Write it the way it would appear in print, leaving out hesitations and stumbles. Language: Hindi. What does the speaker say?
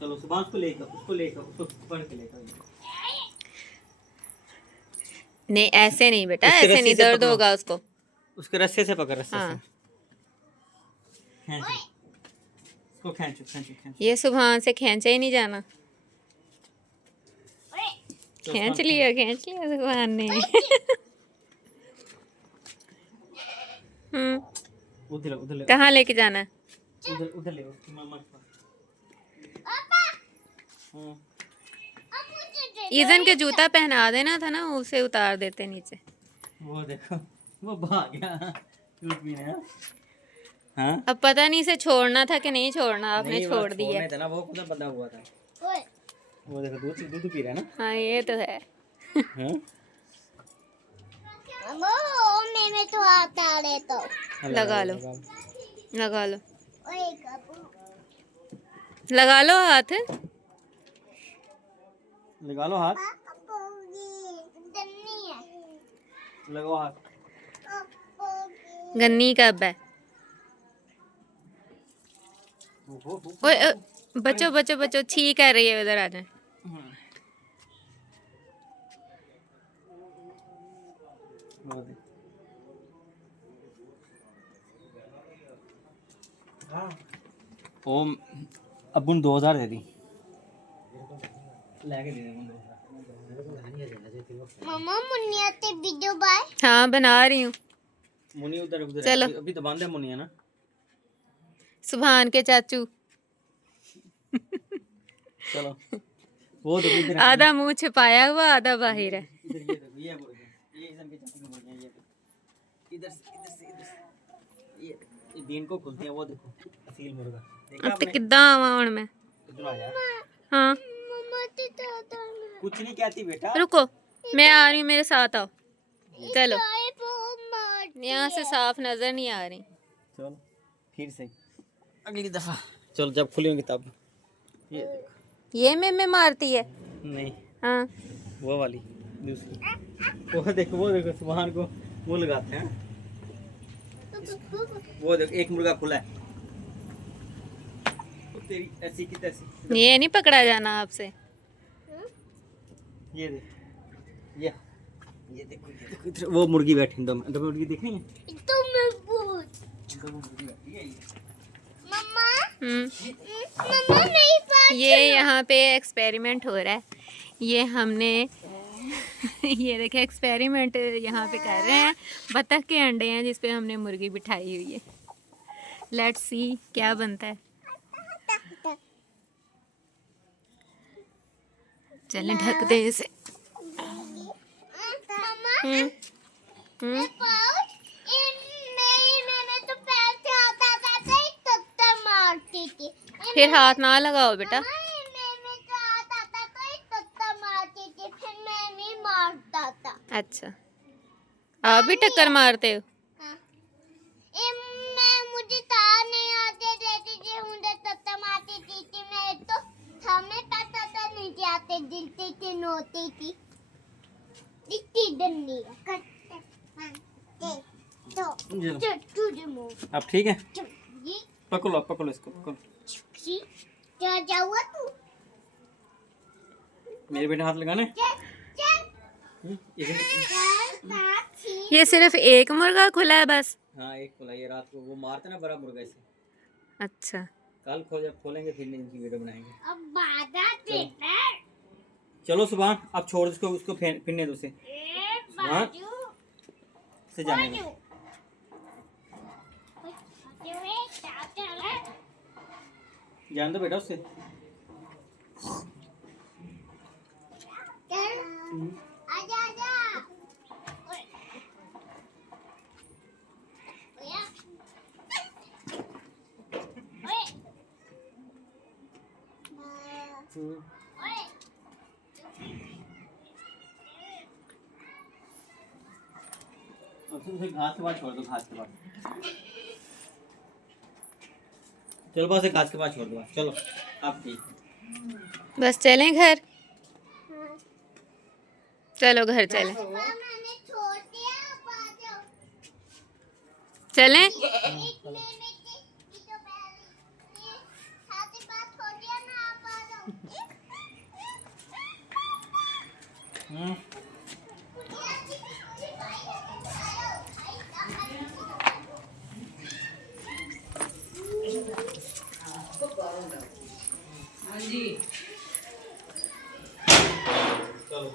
चलो सुबह उसको लेकर उसको पकड़ के लेकर। नहीं ऐसे नहीं बेटा, उसके ऐसे रस्सी नहीं, से दर्द पकड़ो। होगा उसको। उसके रस्से से पकड़, रस्से हाँ से खींच उसको, खींचो खींचो खींचो। ये सुबह से खींचा ही नहीं जाना। तो खींच सुबह लिया सुबह ने। उधर उधर ले, कहाँ लेके जाना है? उधर उधर ले उसकी मामा के पास। हम्म, ईजन के जूता पहना देना था ना, उसे उतार देते नीचे। वो देखो वो भाग गया दूध पीने। हाँ अब पता नहीं इसे छोड़ना था कि नहीं छोड़ना, आपने नहीं, छोड़ बस दिया। छोड़ने था ना, वो खुद बंधा हुआ था। वो देखो दूध दूध पी रहा है ना। हाँ ये तो है। हाँ मैं तो आता है तो लगा लो लगा लो लगा लो हाथ। लगा लो हाथ, लगाओ हाथ। गन्नी कब है? ओए बच्चों बच्चों बच्चों, छी कर रही है, उधर आ जाए। ओम अबुन 2000 दे दी, लेके दे दे 2000। मम्मा मुन्निया ते वीडियो बाय हाँ बना रही हूँ। मुनी उधर उधर है। चलो। अभी तो बांध है मुनी, है ना। सुभान के चाचू। चलो वो देखो इधर आधा मुंह छिपाया हुआ, आधा बाहर है। इधर ये देखो, ये मुर्गे, ये इधर के चाची की मुर्गियां, ये देखो इधर से ये दिन को खुलती हैं। वो देखो असील मुर्गा देखा अब आपने। किद्दां आवां हुण मैं? इधर आ जा। हाँ मम्मा ते दादा कुछ नहीं कहती बेटा। रुको, मैं आ रही हूँ, मेरे साथ आओ। चलो, चाय बहुत मारती यहाँ से साफ नजर नहीं आ रही। चलो फिर से अगली दफा, चलो जब खुली होंगी तब। ये देखो, ये में मारती है। नहीं हाँ वो वाली दूसरी। वो देखो सुबहान को वो लगाते हैं। वो देखो एक मुर्गा खुला है। वो तेरी ऐसी की तैसी। ये नहीं पकड़ा जाना आपसे। ये देख, ये देखो इधर वो मुर्गी बैठी, दो मुर्गी दिख रही है। तो मैं बहुत दो मुर्गी बैठी है। मम्मा हम्म मम्मा नहीं पास ये यहाँ पे एक्सपेरिमेंट हो रहा है। ये हमने ये देखे एक्सपेरिमेंट यहाँ पे कर रहे हैं। बतख के अंडे हैं जिस पे हमने मुर्गी बिठाई हुई है। लेट्स सी क्या बनता है। चलें ढक दें इसे। मम्मा हम्म मैंने तो पैर से आता था तो एक तत्ता मारती थी। फिर हाथ ना लगाओ बेटा। मैंने तो आता था तो एक तत्ता मारती थी, फिर मैं भी मारता था। अच्छा, आप भी टक्कर मारते हो? हाँ। मैं मुझे तार नहीं आते देती थी, मुझे तत्ता मारती थी मैं तो सामने तत्ता नीचे आते दिलती थी, नोती थी दिखती डंडी अब ठीक है, पकड़ो इसको, पकड़ो। क्या जाऊँ तू मेरे बेटे हाथ लगाने। ये सिर्फ एक मुर्गा खुला है बस? हाँ एक खुला, ये रात को वो मारते ना बड़ा मुर्गा इसे। अच्छा, कल खोलेंगे फिर इनकी वीडियो बनाएंगे। अब बाधा देता चलो सुबह अब छोड़ उसको फिरने दो उसे। हाँ से जाने दो। जान दो बेटा उससे। आजा आजा उसे घास के बाद छोड़ दो, घास के बाद। चलो बस घास के बाद छोड़ दो। चलो आप ठीक। बस चलें घर? चलो घर चलें। मैंने छोड़ दिया, अब आ जाओ। चलें? एक मिनट की तो पहले छाती पास छोड़ दिया ना, आप आ जाओ। चलो